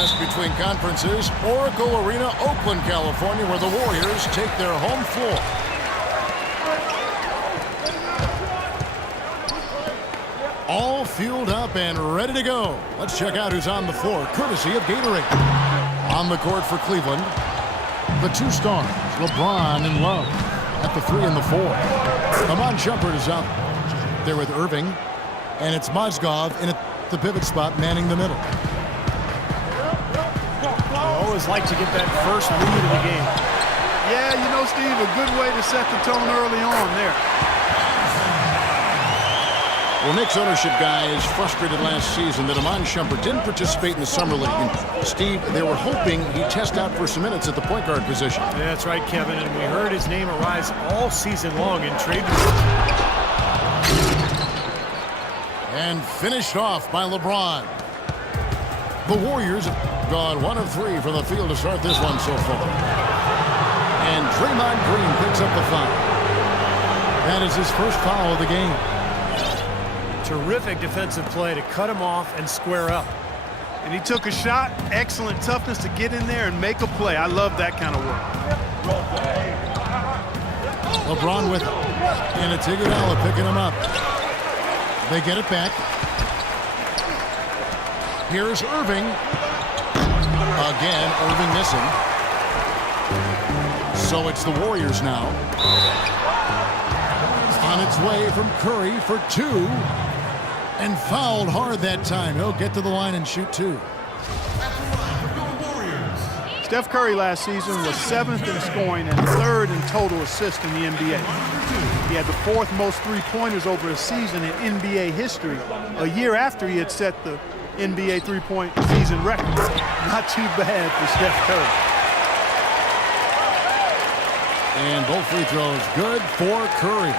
contest between conferences, Oracle Arena, Oakland, California, where the Warriors take their home floor. All fueled up and ready to go. Let's check out who's on the floor, courtesy of Gatorade. On the court for Cleveland, the two stars, LeBron and Love, at the 3 and the 4. Iman Shumpert is out there with Irving, and it's Mozgov in the pivot spot, manning the middle. I always like to get that first lead of the game. Yeah, you know, Steve, a good way to set the tone early on there. Well, Knicks ownership guys frustrated last season that Iman Shumpert didn't participate in the Summer League. And Steve, they were hoping he'd test out for some minutes at the point guard position. Yeah, that's right, Kevin, and we heard his name arise all season long in trade. And finished off by LeBron. The Warriors have gone 1 of 3 from the field to start this one so far. And Draymond Green picks up the foul. That is his first foul of the game. Terrific defensive play to cut him off and square up. And he took a shot. Excellent toughness to get in there and make a play. I love that kind of work. LeBron with it. And it's Iguodala picking him up. They get it back. Here's Irving. Again, Irving missing. So it's the Warriors now. On its way from Curry for 2. And fouled hard that time. He'll get to the line and shoot 2. Steph Curry last season was 7th in scoring and 3rd in total assists in the NBA. He had the 4th most three-pointers over a season in NBA history, a year after he had set the NBA three-point season record. Not too bad for Steph Curry. And both free throws good for Curry.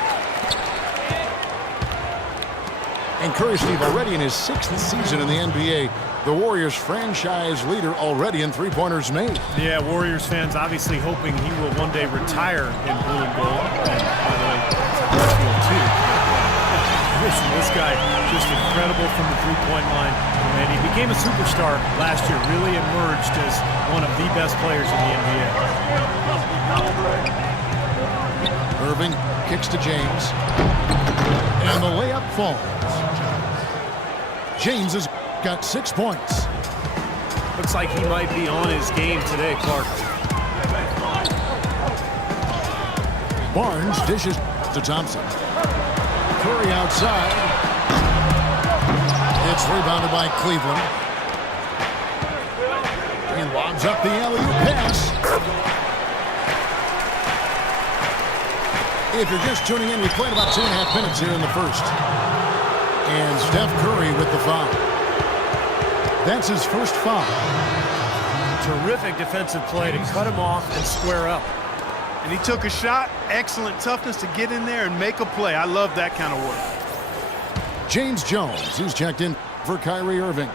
And Curry, Steve, already in his 6th season in the NBA, the Warriors franchise leader already in three-pointers made. Yeah, Warriors fans obviously hoping he will one day retire in blue and gold. And by the way, it's a field too. Listen, this guy just incredible from the three-point line. And he became a superstar last year, really emerged as one of the best players in the NBA. Irving kicks to James. And the layup falls. James has got 6 points. Looks like he might be on his game today, Clark. Barnes dishes to Thompson. Curry outside. It's rebounded by Cleveland. He lobs up the alley-oop pass. If you're just tuning in, we played about 2.5 minutes here in the first. And Steph Curry with the foul. That's his first foul. Terrific defensive play to cut him off and square up. And he took a shot. Excellent toughness to get in there and make a play. I love that kind of work. James Jones, who's checked in for Kyrie Irving.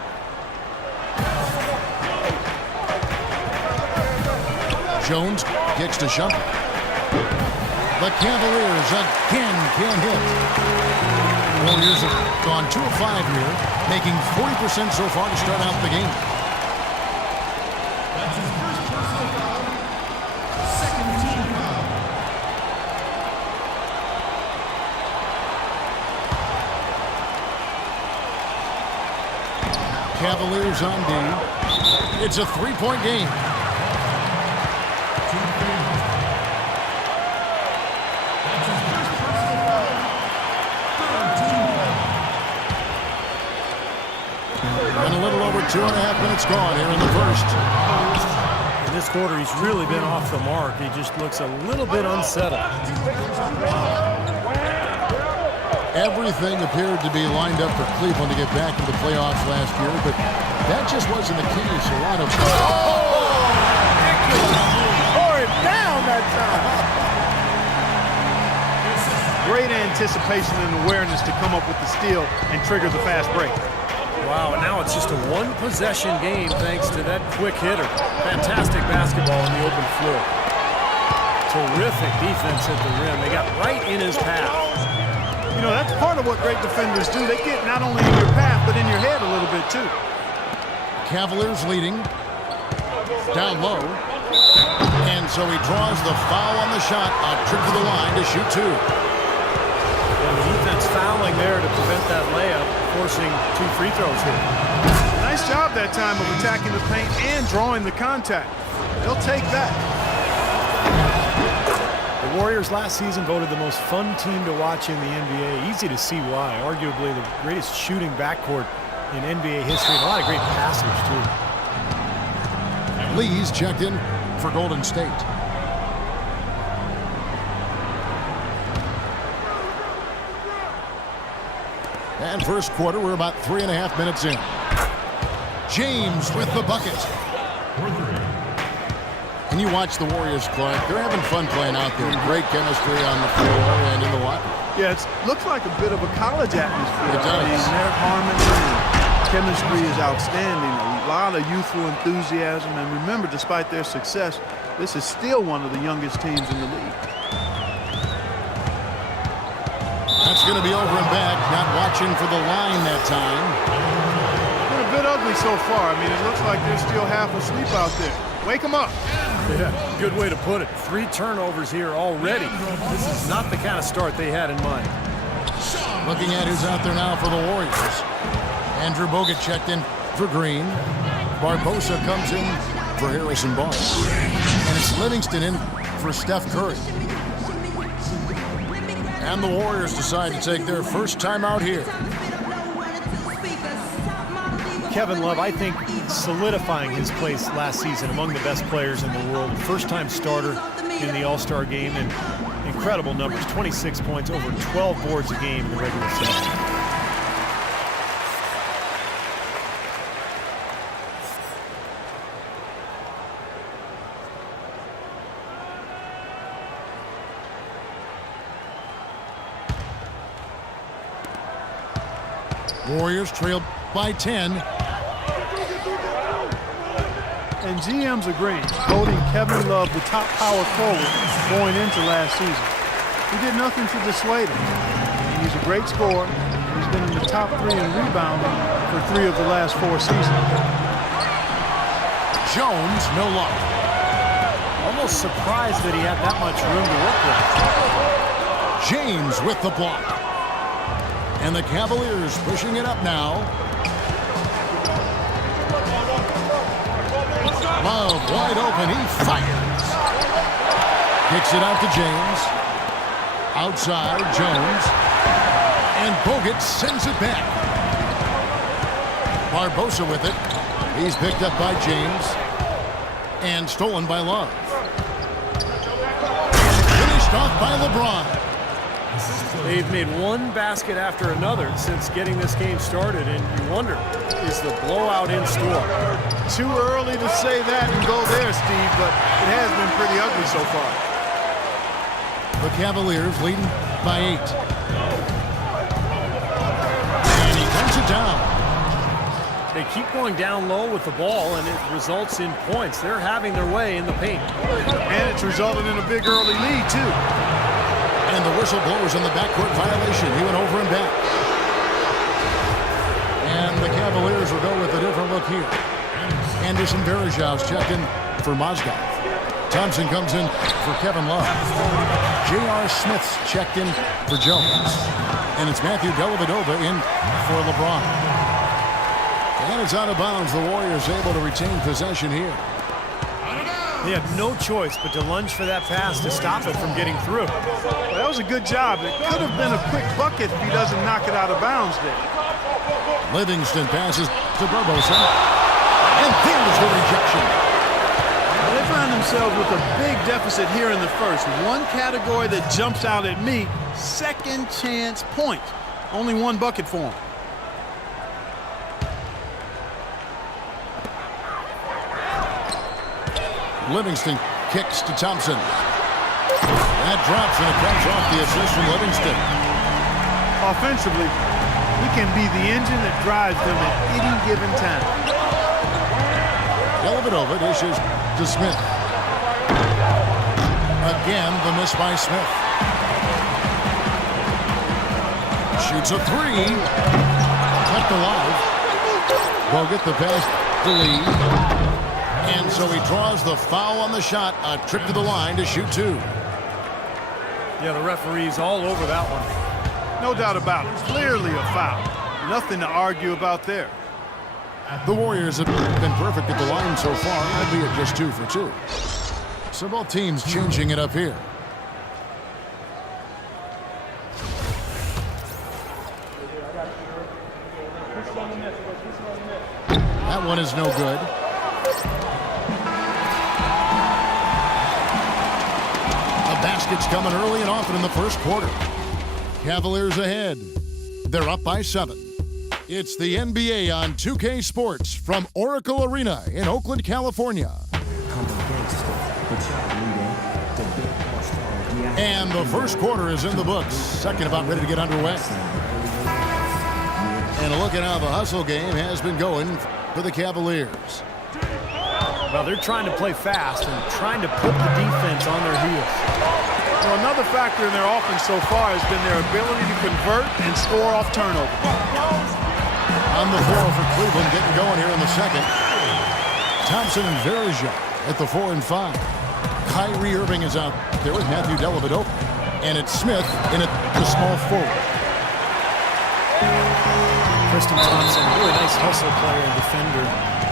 Jones kicks to Shumpert. The Cavaliers again can't hit. Warriors have gone 2 of 5 here, making 40% so far to start out the game. That's his first personal foul. Second team foul. Cavaliers on D. It's a 3-point game. And a little over 2.5 minutes gone here in the first. In this quarter, he's really been off the mark. He just looks a little bit unsettled. Everything appeared to be lined up for Cleveland to get back to the playoffs last year, but that just wasn't the case. A lot of... Tore it down that time. Great anticipation and awareness to come up with the steal and trigger the fast break. Wow, and now it's just a one-possession game thanks to that quick hitter. Fantastic basketball on the open floor. Terrific defense at the rim. They got right in his path. You know, that's part of what great defenders do. They get not only in your path, but in your head a little bit, too. Cavaliers leading. Down low. And so he draws the foul on the shot. A trip to the line to shoot two. And the defense fouling there to prevent that layup, forcing 2 free throws here. Nice job that time of attacking the paint and drawing the contact. They'll take that. The Warriors last season voted the most fun team to watch in the NBA. Easy to see why. Arguably the greatest shooting backcourt in NBA history. And a lot of great passers, too. Lee's checked in for Golden State. And first quarter, we're about 3.5 minutes in. James with the bucket. And you watch the Warriors, Clark. They're having fun playing out there. Great chemistry on the floor and in the locker room. Yeah, it looks like a bit of a college atmosphere. It does. I mean, their harmony and chemistry is outstanding. A lot of youthful enthusiasm. And remember, despite their success, this is still one of the youngest teams in the league. That's going to be over and back. Not watching for the line that time. Been a bit ugly so far. I mean, it looks like they're still half asleep out there. Wake them up. Yeah, good way to put it. 3 turnovers here already. This is not the kind of start they had in mind. Looking at who's out there now for the Warriors. Andrew Bogut checked in for Green. Barbosa comes in for Harrison Barnes. And it's Livingston in for Steph Curry. And the Warriors decide to take their first time out here. Kevin Love, I think, solidifying his place last season among the best players in the world. First-time starter in the All-Star game, and incredible numbers. 26 points, over 12 boards a game in the regular season. Warriors trail by 10. And GM's agreeing, voting Kevin Love the top power forward going into last season. He did nothing to dissuade him. And he's a great scorer. He's been in the top 3 in rebounding for 3 of the last 4 seasons. Jones, no luck. Almost surprised that he had that much room to work with. James with the block. And the Cavaliers pushing it up now. Love wide open. He fires. Kicks it out to James. Outside, Jones. And Bogut sends it back. Barbosa with it. He's picked up by James. And stolen by Love. Finished off by LeBron. They've made one basket after another since getting this game started, and you wonder, is the blowout in store? Too early to say that and go there, Steve, but it has been pretty ugly so far. The Cavaliers leading by 8. And he turns it down. They keep going down low with the ball, and it results in points. They're having their way in the paint. And it's resulted in a big early lead, too. And the whistle blows on the backcourt violation. He went over and back. And the Cavaliers will go with a different look here. Anderson Varejão's checked in for Mozgov. Thompson comes in for Kevin Love. J.R. Smith's checked in for Jones. And it's Matthew Dellavedova in for LeBron. And it's out of bounds. The Warriors able to retain possession here. They have no choice but to lunge for that pass to stop it from getting through. Well, that was a good job. It could have been a quick bucket if he doesn't knock it out of bounds there. Livingston passes to Barbosa. And there's the rejection. Well, they find themselves with a big deficit here in the first. One category that jumps out at me, second chance points. Only one bucket for them. Livingston kicks to Thompson. That drops, and it comes off the assist from Livingston. Offensively, he can be the engine that drives them at any given time. Dellavedova dishes to Smith. Again, the miss by Smith. Shoots a 3. Kept alive. Bogut the pass to the lead. And so he draws the foul on the shot. A trip to the line to shoot two. Yeah, the referee's all over that one. No doubt about it. Clearly a foul. Nothing to argue about there. The Warriors have been perfect at the line so far, albeit just 2 for 2. So both teams changing it up here. That one is no good. The basket's coming early and often in the first quarter. Cavaliers ahead. They're up by 7. It's the NBA on 2K Sports from Oracle Arena in Oakland, California. And the first quarter is in the books. Second about ready to get underway. And a look at how the hustle game has been going for the Cavaliers. Well, they're trying to play fast and trying to put the defense on their heels. Well, another factor in their offense so far has been their ability to convert and score off turnover. On the floor for Cleveland, getting going here in the second. Thompson and Verja at the 4 and 5. Kyrie Irving is out there with Matthew Dellavedova. And it's Smith in at the small forward. Tristan Thompson, really nice hustle player and defender.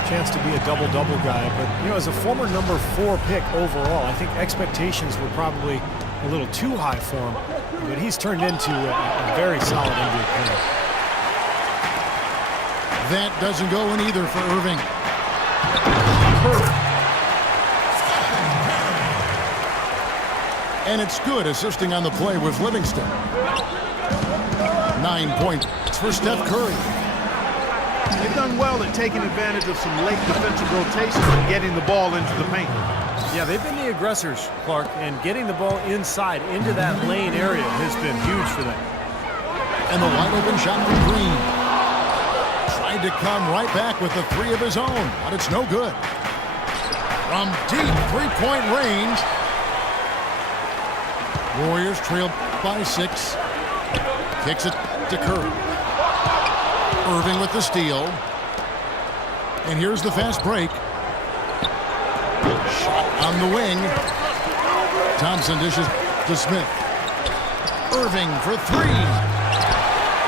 Chance to be a double-double guy. But, you know, as a former number 4 pick overall, I think expectations were probably a little too high for him. But he's turned into a very solid NBA player. That doesn't go in either for Irving. And it's good, assisting on the play with Livingston. 9 points for Steph Curry. They've done well at taking advantage of some late defensive rotations and getting the ball into the paint. Yeah, they've been the aggressors, Clark, and getting the ball inside into that lane area has been huge for them. And the wide open shot from Green. Tried to come right back with the 3 of his own, but it's no good. From deep 3-point range. Warriors trail by 6. Kicks it to Curry. Irving with the steal. And here's the fast break. Shot on the wing. Thompson dishes to Smith. Irving for 3.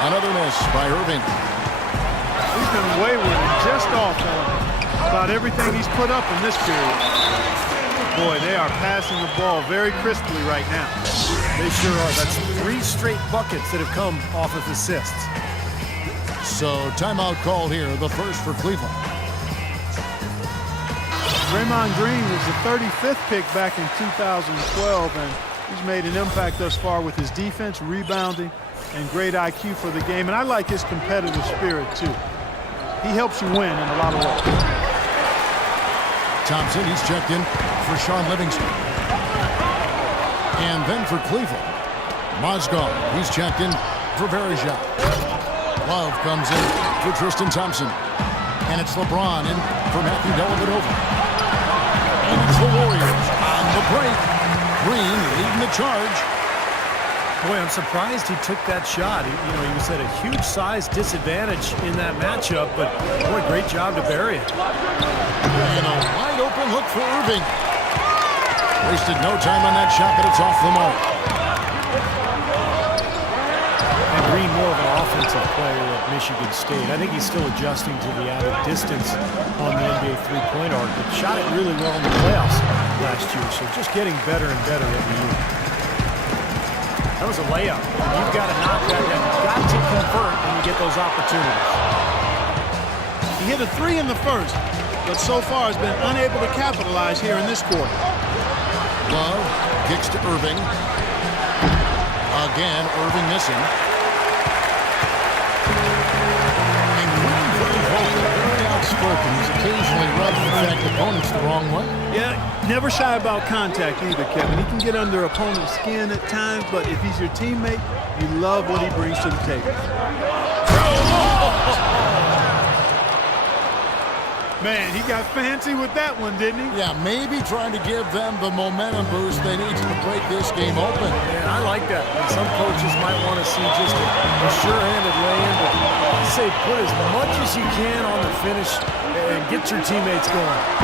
Another miss by Irving. He's been wayward and just off on about everything he's put up in this period. Boy, they are passing the ball very crisply right now. They sure are. That's 3 straight buckets that have come off of assists. So timeout called here, the first for Cleveland. Draymond Green was the 35th pick back in 2012, and he's made an impact thus far with his defense, rebounding, and great IQ for the game. And I like his competitive spirit, too. He helps you win in a lot of ways. Thompson, he's checked in for Sean Livingston. And then for Cleveland, Mozgov, he's checked in for Verja. Love comes in for Tristan Thompson. And it's LeBron in for Matthew Dellavedova. And it's the Warriors on the break. Green leading the charge. Boy, I'm surprised he took that shot. He was at a huge size disadvantage in that matchup, but boy, great job to bury it. And a wide open look for Irving. Wasted no time on that shot, but it's off the mark. And Green, more of an offensive player at Michigan State. I think he's still adjusting to the added distance on the NBA three-point arc, but shot it really well in the playoffs last year, so just getting better and better every year. That was a layup. You've got to knock that down. You've got to convert when you get those opportunities. He hit a 3 in the first, but so far has been unable to capitalize here in this quarter. Love kicks to Irving. Again, Irving missing. And Green very vocal, very outspoken. He's occasionally rubbed the fact opponents the wrong way. Yeah, never shy about contact either, Kevin. He can get under opponent's skin at times, but if he's your teammate, you love what he brings to the table. Man, he got fancy with that one, didn't he? Yeah, maybe trying to give them the momentum boost they need to break this game open. And I like that. And some coaches might want to see just a sure-handed lay-in, but say put as much as you can on the finish and get your teammates going.